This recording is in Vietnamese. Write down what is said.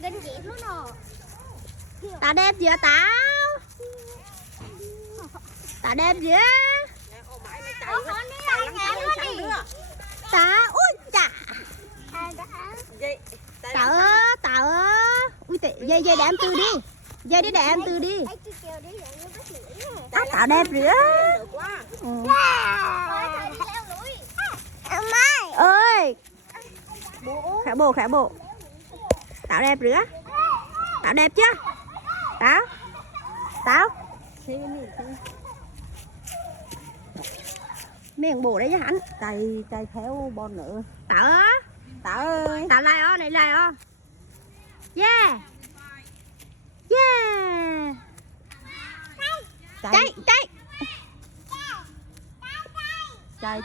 Gần chị luôn rồi. Tao đẹp chưa tao? Tao đẹp chưa? Con đi ăn ngán luôn đi. Tao, ui chà. Tao ơi. Ui tệ, dây để em tư đi. Dây để em tư đi. Tao đẹp rửa. Ơi. Khả bộ. Tao đẹp rửa. Tao đẹp chưa? Tao. Miệng bộ đấy chứ hắn. Tay theo bon nữa. Tao ơi. Tao lại ó, lại ó. Yeah. Chạy. Chay